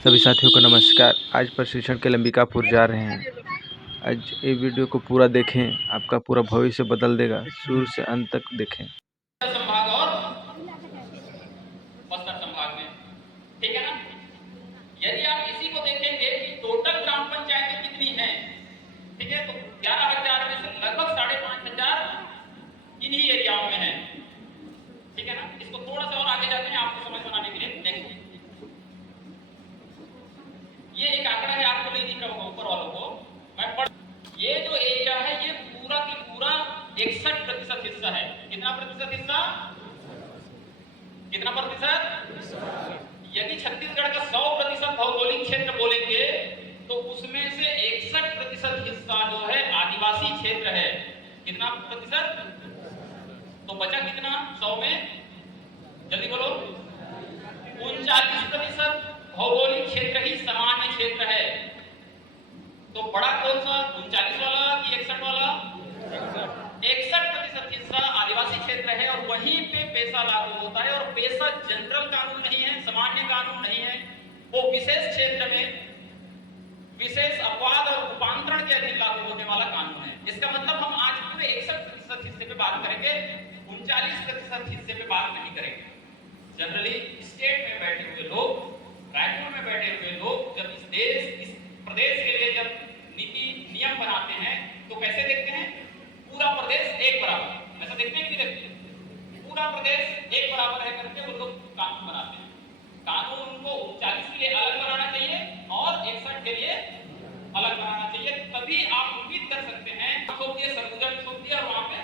सभी साथियों को नमस्कार। आज प्रशिक्षण के लिए अंबिकापुर जा रहे हैं। आज ये वीडियो को पूरा देखें, आपका पूरा भविष्य बदल देगा। शुरू से अंत तक देखें। संभाग और बस्तर संभाग में, ठीक है ना। यदि आप इसी को देखेंगे कि टोटल ग्राम पंचायतें कितनी हैं, ठीक है, तो 11,000 में से लगभग 5,500 इन्हीं एरियाओं में है, ठीक है ना। इसको थोड़ा सा और आगे जाते हैं आपको समझ बनाने के लिए। देखिए, ये एक आंकड़ा है, आपको नहीं दिख रहा होगा ऊपर वालों को, मैं पढ़। ये जो एरिया है ये पूरा की पूरा 61% हिस्सा है। कितना प्रतिशत हिस्सा? कितना प्रतिशत? यदि छत्तीसगढ़ का 100% भौगोलिक क्षेत्र बोलेंगे तो उसमें से 61% हिस्सा जो है आदिवासी क्षेत्र है। कितना प्रतिशत? तो बचा कितना 100 में? जल्दी बोलो। 39% भौगोलिक क्षेत्र ही सामान्य क्षेत्र है। तो बड़ा कौन सा, 39 वाला कि 61 वाला? 61% हिस्सा आदिवासी क्षेत्र है और वहीं पे पेशा लागू होता है। और पेशा जनरल कानून नहीं है, सामान्य कानून नहीं है, वो विशेष क्षेत्र में विशेष अपवाद और रूपांतरण के अधीन लागू होने वाला कानून है। इसका मतलब हम आज पूरे 61% हिस्से पे बात करेंगे, 39% हिस्से पे बात नहीं करेंगे। जनरली स्टेट में बैठे हुए लोग, रायपुर में बैठे हुए लोग जब इस प्रदेश के लिए जब नीति नियम बनाते हैं तो कैसे देखते हैं? पूरा प्रदेश एक बराबर, ऐसा देखते हैं कि नहीं देखते? पूरा प्रदेश एक बराबर है करके वो लोग कानून बनाते हैं। कानून उनको 39 के लिए अलग बनाना चाहिए और 61 के लिए अलग बनाना चाहिए, तभी आप उम्मीद कर सकते हैं। ठोक दिए, सरगुजा में ठोक दिया और वहां पे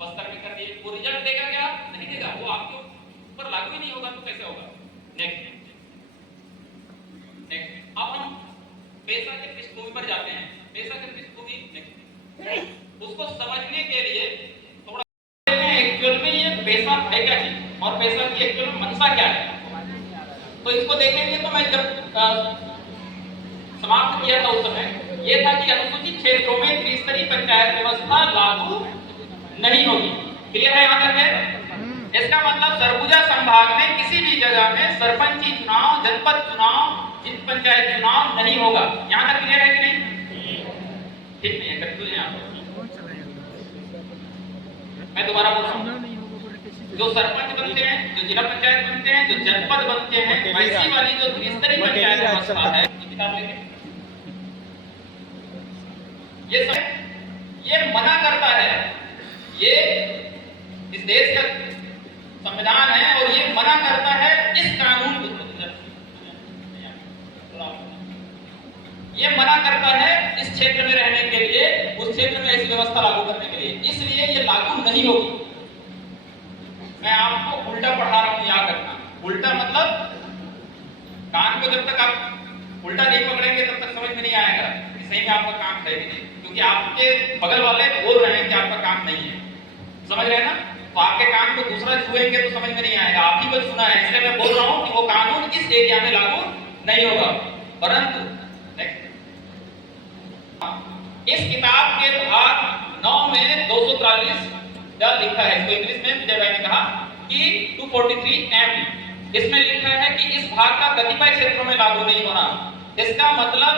बस्तर में कर दिए, वो रिजल्ट देगा क्या? नहीं देगा, वो आपके ऊपर लागू ही नहीं होगा। तो कैसे होगा? नेक्स्ट अब हम पेशा के पृष्ठभूमि पर जाते हैं। पेशा के पृष्ठभूमि उसको समझने के लिए थोड़ा एक्चुअल में ये पेशा है क्या चीज और पेशा की एक्चुअल मंशा क्या है, तो इसको देखेंगे। तो मैं जब समाप्त किया था उस समय ये था कि अनुसूचित क्षेत्रों में त्रिस्तरीय पंचायत व्यवस्था लागू नहीं होगी। क्लियर है यहाँ तक है? इसका मतलब सरगुजा संभाग में किसी भी जगह में सरपंची चुनाव, जनपद चुनाव, जिला पंचायत चुनाव नहीं होगा। यहाँ तक क्लियर है कि नहीं? ठीक नहीं है, कंफ्यूजन यहाँ पर। मैं दोबारा बोल रहा हूँ, जो सरपंच बनते हैं, जो जिला पंचायत बनते हैं, जो जनपद बनते हैं, वैसी वाली जो त्रिस्तरीय पंचायत व्यवस्था है, ये मना करता है। ये इस देश का संविधान है और ये मना करता है इस कानून को, ये मना करता है इस क्षेत्र में रहने के लिए, उस क्षेत्र में ऐसी व्यवस्था लागू करने के लिए, इसलिए ये लागू नहीं होगी। मैं आपको उल्टा पढ़ा रहा हूं, याद रखना। उल्टा मतलब कान को जब तक आप उल्टा नहीं पकड़ेंगे तब तक समझ में नहीं आएगा कि सही में आपका काम है कि नहीं, क्योंकि आपके बगल वाले बोल रहे हैं कि आपका काम नहीं है। समझ रहे हैं ना? तो आपके कान को दूसरा छुएंगे तो समझ में नहीं आएगा। आप ही को सुना है, इसलिए मैं बोल रहा हूं कि वो कानून इस एरिया में लागू नहीं होगा। परंतु इस किताब के भाग 9 में 243 लिखा है, इसको इंग्लिश में विजय भाई ने कहा कि 243M, इसमें लिखा है कि इस भाग का कतिपय क्षेत्रों में लागू नहीं होना। इसका मतलब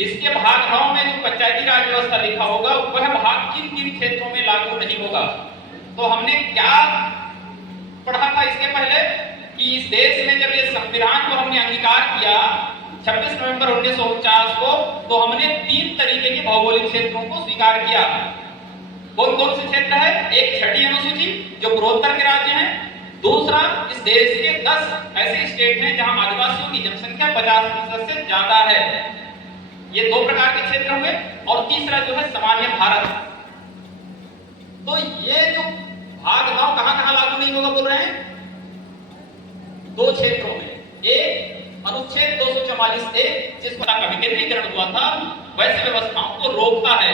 इसके भाग 9 में जो पंचायती राज व्यवस्था लिखा होगा वह भाग किन किन क्षेत्रों में लागू नहीं होगा। तो हमने क्या पढ़ा था इसके पहले कि इस देश में जब ये संविधान को हमने अंगीकार किया 26 नवंबर 1949 को, तो हमने 3 तरीके के भौगोलिक क्षेत्रों को स्वीकार किया। कौन कौन से क्षेत्र है? एक छठी अनुसूची जो पूर्वोत्तर के राज्य हैं, दूसरा इस देश के 10 ऐसे स्टेट हैं जहां आदिवासियों की जनसंख्या 50% से ज्यादा है, ये 2 प्रकार के क्षेत्र होंगे, और तीसरा जो है सामान्य भारत। तो ये जो भाग 9 कहां लागू नहीं होगा बोल रहे हैं? 2 क्षेत्रों में। एक अनुच्छेद 244A जिसका विकेंद्रीकरण हुआ था, वैसे व्यवस्थाओं को रोकता है।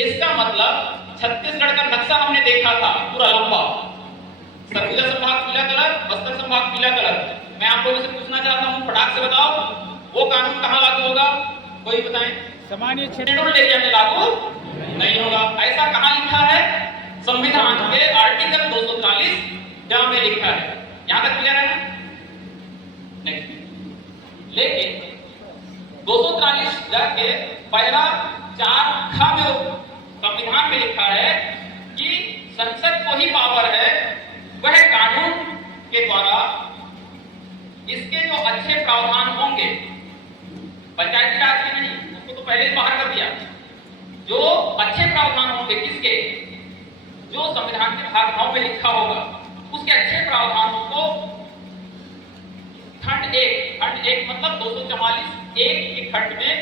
इसका मतलब छत्तीसगढ़ का नक्शा हमने देखा था पूरा लंबा, सरगुजा संभाग पीला कलर, बस्तर संभाग पीला कलर। मैं आप लोगों से पूछना चाहता हूं, फटाक से बताओ वो कानून कहां लागू होगा? कोई बताएं। सामान्य क्षेत्र एरिया में लागू नहीं होगा। ऐसा कहां लिखा है? संविधान के आर्टिकल 240 में लिखा है। यहां तक क्लियर है ना? जाके पहला 4 में संविधान में लिखा है कि संसद को ही पावर है वह कानून के द्वारा इसके जो अच्छे प्रावधान होंगे, पंचायती राज के नहीं, उसको तो पहले ही बाहर कर दिया, जो अच्छे प्रावधान होंगे किसके, जो संविधान के भाग 9 में लिखा होगा उसके अच्छे प्रावधानों को खंड एक मतलब 244 एक के खंड में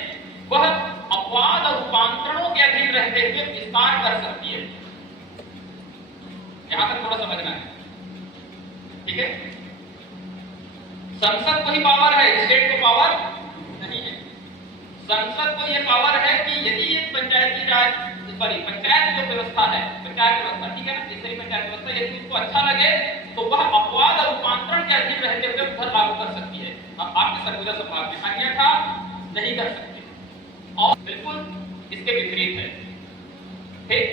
वह अपवाद और रूपांतरणों के अधीन रहते हुए विस्तार कर सकती है। यहां तक थोड़ा समझना है, ठीक है। संसद को ही पावर है, स्टेट को पावर नहीं है। संसद को यह पावर है कि यदि ये पंचायती राज पंचायत जो व्यवस्था है, पंचायत व्यवस्था, ठीक है ना, तीसरी पंचायत व्यवस्था, यदि उसको अच्छा लगे तो वह अपवाद और रूपांतरण के अधीन रहते हुए उधर लागू कर सकती है आपके सरगुजा संभाग में, अन्यथा नहीं कर सकती। और बिल्कुल इसके विपरीत है, ठीक।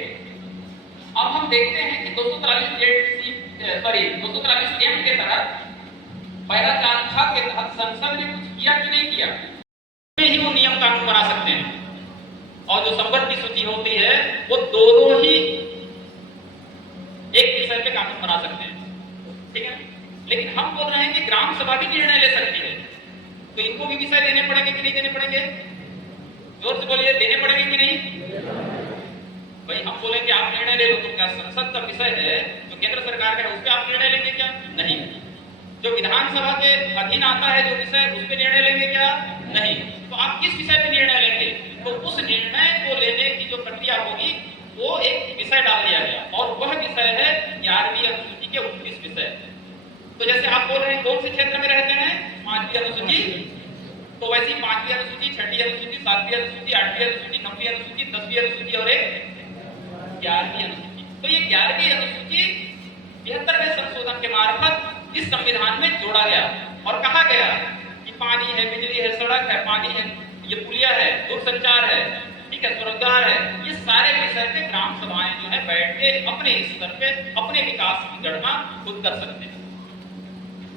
अब हम देखते हैं कि 243 एम के तहत पहला 4 के तहत संसद ने कुछ किया कि नहीं किया, ही वो नियम कानून बना सकते हैं। और जो संवर्ग की सूची होती है वो दोनों ही एक विषय पे कानून बना सकते हैं, ठीक है। लेकिन हम बोल रहे हैं कि ग्राम सभा भी निर्णय ले सकती है, तो इनको भी विषय देने पड़ेंगे कि नहीं देने पड़ेंगे, जोर से बोलिए, देने पड़ेंगे कि नहीं। भाई हम बोले कि आप निर्णय ले लो, तो क्या संसद का विषय है जो केंद्र सरकार का है उस पर आप निर्णय लेंगे क्या? नहीं। जो विधानसभा के अधीन आता है जो विषय, उस पर निर्णय लेंगे क्या? नहीं। तो आप किस विषय पे निर्णय लेंगे? तो उस निर्णय को लेने की जो प्रक्रिया होगी वो एक विषय डाल दिया गया, और वह विषय है 11वीं अनुसूची के 29 विषय। तो जैसे आप बोल रहे हैं कौन से क्षेत्र में रहते हैं, 5वीं अनुसूची, तो वैसी 5वीं अनुसूची, 6वीं अनुसूची, 7वीं अनुसूची, 8वीं अनुसूची, 9वीं अनुसूची, 10वीं अनुसूची और एक 11वीं अनुसूची। तो ये 11वीं अनुसूची 73वें संशोधन के मार्फत इस संविधान में जोड़ा गया और कहा गया कि पानी है, बिजली है, सड़क है, पानी है, ये पुलिया है, दूरसंचार है, ठीक है, स्वरोजगार है, ये सारे विषय पे ग्राम सभाएं जो है बैठ के अपने स्तर पे अपने विकास की गणना खुद कर सकते हैं।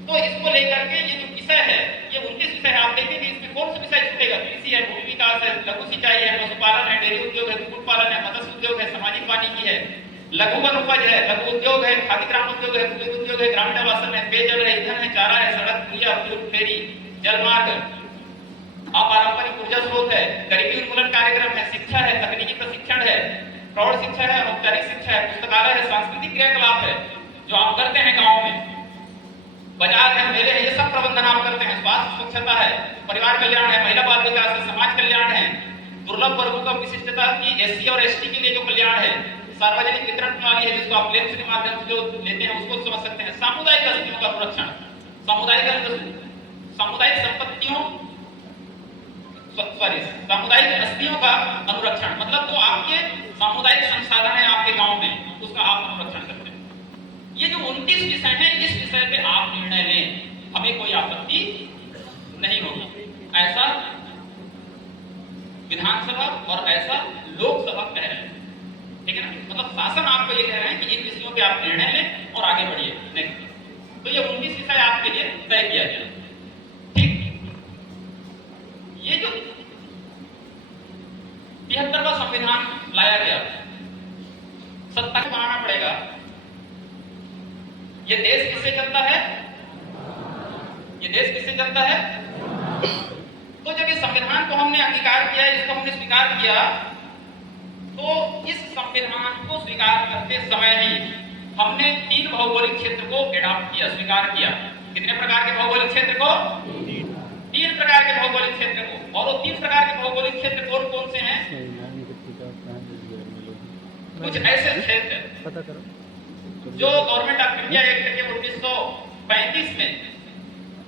तो इसको लेकर के ये जो विषय है, ये 29 विषय है। आप देखेंगे इसमें कौन सा विषय छूटेगा? कृषि है, भूमि विकास है, लघु सिंचाई है, पशुपालन है, डेयरी उद्योग है, कुक्कुट पालन है, मत्स्य उद्योग है, सामाजिक वानिकी है, लघु वन उपज है, लघु उद्योग है, खादी ग्राम उद्योग है, कुटीर उद्योग है, ग्रामीण आवासन है, पेयजल है, ईंधन है, चारा है, सड़क, पुलिया, पुल, फेरी, जलमार्ग, अपारंपरिक ऊर्जा स्रोत है, गरीबी उन्मूलन कार्यक्रम है, शिक्षा है, तकनीकी प्रशिक्षण है, प्रौढ़ शिक्षा है, औपचारिक शिक्षा है, पुस्तकालय है, सांस्कृतिक क्रियाकलाप है जो आप करते हैं गाँव में, बाजार है, मेले है, ये सब प्रबंधन आप करते हैं, स्वास्थ्य स्वच्छता है, परिवार कल्याण है, महिला बाल विकास है, समाज कल्याण है, दुर्लभ वर्गों का विशिष्टता की एससी और एसटी के लिए जो कल्याण है, सार्वजनिक वितरण प्रणाली है जिसको आप लेंस के माध्यम से जो लेते हैं उसको समझ सकते हैं, सामुदायिक हस्तियों का संरक्षण, सामुदायिक संपत्तियों सामुदायिक हस्तियों का अनुरक्षण, मतलब जो आपके सामुदायिक संसाधन है आपके गांव में उसका आप अनुरक्षण करते हैं। ये जो 29 विषय हैं, इस विषय पे आप निर्णय लें, हमें कोई आपत्ति नहीं होगी। ऐसा विधानसभा और ऐसा लोकसभा कह रहे हैं, ठीक है ना। मतलब शासन आपको ये कह रहे हैं कि इन विषयों पे आप निर्णय लें और आगे बढ़िए। नेक्स्ट, तो ये 19 विषय आपके लिए तय किया गया, ठीक। ये जो 73वां संविधान लाया गया, सत्ता को बनाना पड़ेगा। ये देश किससे चलता है? ये देश किससे चलता है? तो जब ये संविधान को हमने अंगीकार किया, इसको हमने स्वीकार किया, तो इस संविधान को स्वीकार करते समय ही हमने 3 भौगोलिक क्षेत्र को एडॉप्ट किया, स्वीकार किया। कितने प्रकार के भौगोलिक क्षेत्र को? 3 प्रकार के भौगोलिक क्षेत्र को। और वो 3 प्रकार के भौगोलिक क्षेत्र कौन कौन से हैं? कुछ ऐसे क्षेत्र जो गवर्नमेंट ऑफ इंडिया एक्ट के 1935 में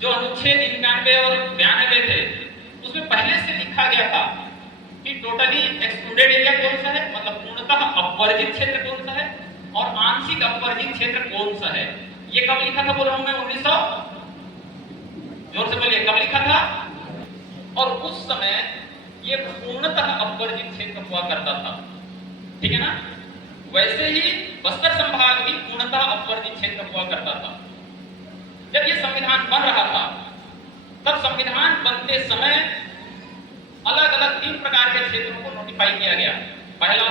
जो अनुच्छेद 99 और 92 थे, उसमें पहले से लिखा गया था कि टोटली एक्सक्लूडेड एरिया कौन सा है, मतलब पूर्णतः अपवर्जित क्षेत्र कौन सा है, और आंशिक अपवर्जित क्षेत्र कौन सा है। ये कब लिखा था बोल रहा हूं मैं? 1900, जोर से बोलिए, कब लिखा था? और उस समय ये पूर्णतः अपवर्जित क्षेत्र हुआ करता था, ठीक है ना। वैसे ही बस्तर संभाग भी पूर्णतः अपवर्जित क्षेत्र हुआ करता था। जब ये संविधान बन रहा था, तब संविधान बनते समय अलग अलग 3 प्रकार के क्षेत्रों को नोटिफाई किया गया। पहला,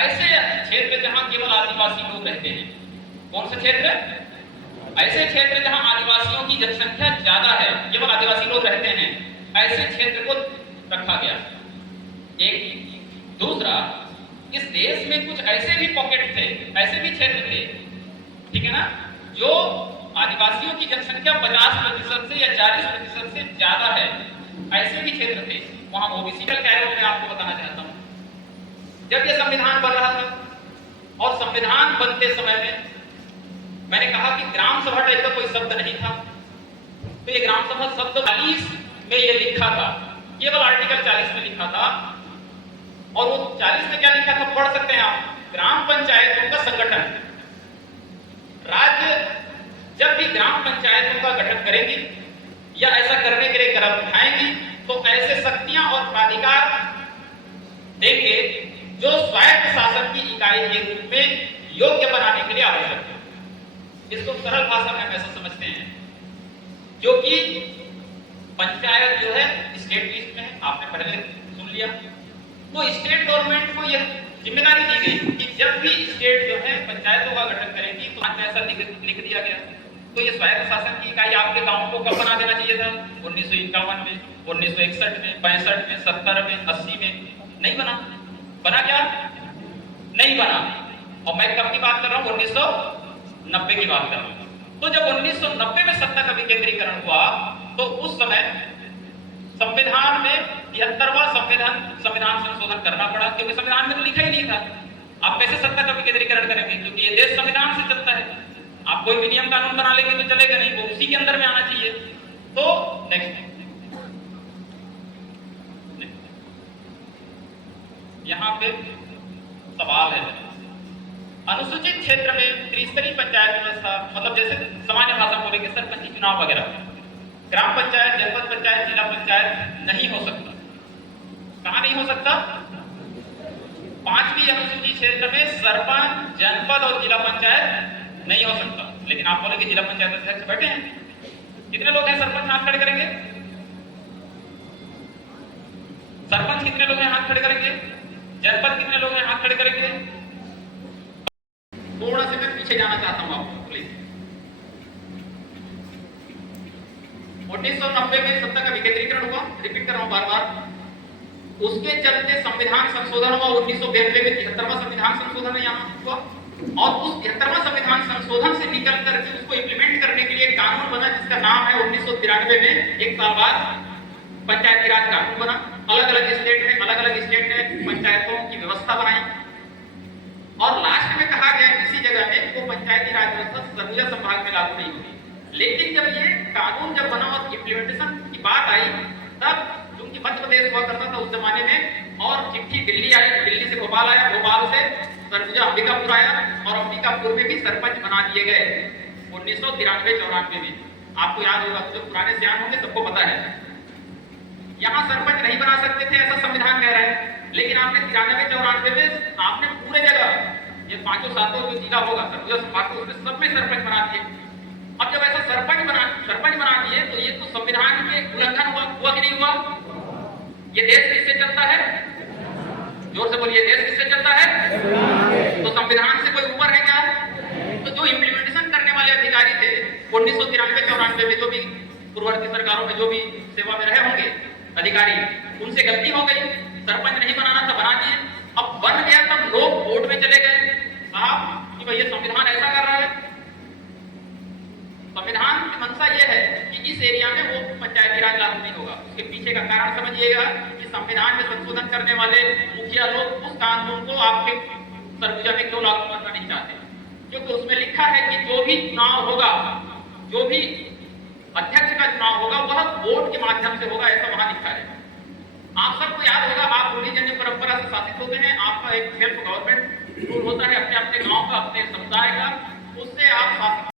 ऐसे क्षेत्र जहां केवल आदिवासी लोग रहते हैं। कौन से क्षेत्र? ऐसे क्षेत्र जहां आदिवासियों की जनसंख्या ज्यादा है, केवल आदिवासी लोग रहते हैं, ऐसे क्षेत्र को रखा गया। एक। दूसरा, इस देश में कुछ ऐसे भी पॉकेट थे, ऐसे भी क्षेत्र थे, ठीक है ना, जो आदिवासियों की जनसंख्या 50% से या 40% से ज्यादा है, ऐसे भी क्षेत्र थे, वहां ओबीसी का क्या है मैं आपको बताना चाहता हूं। जब यह संविधान बन रहा था और संविधान बनते समय में मैंने कहा कि ग्राम सभा टाइप का कोई शब्द नहीं था, तो ये ग्राम सभा शब्द 40 में ये लिखा था, केवल आर्टिकल 40 में लिखा था। और वो 40 में क्या लिखा था पढ़ सकते हैं आप, ग्राम पंचायतों का संगठन। राज्य जब भी ग्राम पंचायतों का गठन करेंगी या ऐसा करने के लिए कदम उठाएंगी तो ऐसे शक्तियां और प्राधिकार देंगे जो स्वायत्त शासन की इकाई के रूप में योग्य बनाने के लिए आवश्यक है। इसको सरल भाषा में ऐसा समझते हैं, क्योंकि पंचायत जो है स्टेट लिस्ट में है, आपने पहले सुन लिया, तो स्टेट गवर्नमेंट को यह जिम्मेदारी दी गई कि जब भी स्टेट जो है पंचायतों का गठन करेगी तो आज ऐसा लिख दिया गया। तो ये स्वायत्त शासन की इकाई आपके गांव को कब बना देना चाहिए था? 1951 में, 1961 में, 65 में, 70 में, 80 में। नहीं बना। बना क्या? नहीं बना। और मैं कब की बात कर रहा हूं? 1990 की बात कर रहा हूं। तो जब 1990 में सत्ता का विकेंद्रीकरण हुआ तो उस समय संविधान में 73वां संविधान संशोधन करना पड़ा, क्योंकि संविधान में तो लिखा ही नहीं था। आप कैसे सत्ता का विकेंद्रीकरण करेंगे? क्योंकि ये देश संविधान से चलता है। आप कोई भी नियम कानून बना लेंगे तो चलेगा नहीं, वो उसी के अंदर में आना चाहिए। तो नेक्स्ट यहां पे सवाल है, अनुसूचित क्षेत्र में त्रिस्तरीय पंचायत व्यवस्था, मतलब जैसे सामान्य भाषा बोलेंगे सरपंची चुनाव वगैरह, ग्राम पंचायत, जनपद पंचायत, जिला पंचायत नहीं हो सकता। कहां नहीं हो सकता? 5वीं अनुसूची क्षेत्र में सरपंच, जनपद और जिला पंचायत नहीं हो सकता। लेकिन आप बोलेंगे जिला पंचायत अध्यक्ष बैठे हैं, कितने लोग हैं? सरपंच हाथ खड़े करेंगे। सरपंच कितने लोग हैं? हाथ खड़े करेंगे। जनपद कितने लोग हैं? हाथ खड़े करेंगे। थोड़ा से मैं पीछे जाना चाहता हूं आपको प्लीज। 1990 में सत्ता का विकेंद्रीकरण हुआ, रिपीट कर रहा हूं बार बार। उसके चलते संविधान संशोधन हुआ 1992 में, 73वां संविधान संशोधन यहाँ हुआ। और उस 73वां संविधान संशोधन से निकल करके उसको इंप्लीमेंट करने के लिए कानून बना जिसका नाम है 1993 में, एक साल बाद पंचायती राज कानून बना। अलग अलग स्टेट ने पंचायतों की व्यवस्था बनाई और लास्ट में कहा गया इसी जगह में वो पंचायती राज व्यवस्था सरगुजा संभाग में लागू नहीं होगी। लेकिन जब ये कानून जब बना और इम्प्लीमेंटेशन की बात आई, तब क्योंकि मध्य प्रदेश हुआ करता था उस जमाने में, और चिट्ठी दिल्ली आई, दिल्ली से भोपाल आया, भोपाल से सरगुजा अंबिकापुर आया और अंबिकापुर में भी सरपंच बना दिए गए 1993-94 में। आपको याद होगा, जो पुराने सियान होंगे सबको पता है। यहाँ सरपंच नहीं बना सकते थे ऐसा संविधान कह रहा है, लेकिन आपने 93-94 में आपने पूरे जगह ये 5-7 जो जिला होगा सरगुजा संभाग को उसमें सब में सरपंच बना दिए। अब जब ऐसा सरपंच बना दिए तो ये तो संविधान के उल्लंघन हुआ कि नहीं हुआ? ये देश किससे चलता है? जोर से बोलिए, देश किससे चलता है? तो संविधान से कोई ऊपर है क्या? तो जो इम्प्लीमेंटेशन करने वाले अधिकारी थे 1993-94 में, जो भी पूर्ववर्ती सरकारों में जो भी सेवा में रहे होंगे अधिकारी, उनसे गलती हो गई, सरपंच नहीं बनाना था, बना दिए। अब बन गया तब लोग वोट में चले गए साहब कि भाई ये संविधान ऐसा कर रहा है। संविधान की मंशा यह है कि इस एरिया में वो पंचायती राज लागू नहीं होगा। उसके पीछे का कारण समझिएगा कि संविधान में संशोधन करने वाले मुखिया लोग उस कानून को आपके सरगुजा में क्यों लागू करना नहीं चाहते, क्योंकि उसमें लिखा है कि जो भी चुनाव होगा, जो भी अध्यक्ष का चुनाव होगा वह वोट के माध्यम से होगा, ऐसा वहां लिखा है। आप सबको याद होगा, आप रिलीजन परंपरा से शासित होते हैं, आपका एक सेल्फ गवर्नमेंट रूल होता है अपने अपने गांव का, अपने समुदाय का, उससे आप शासित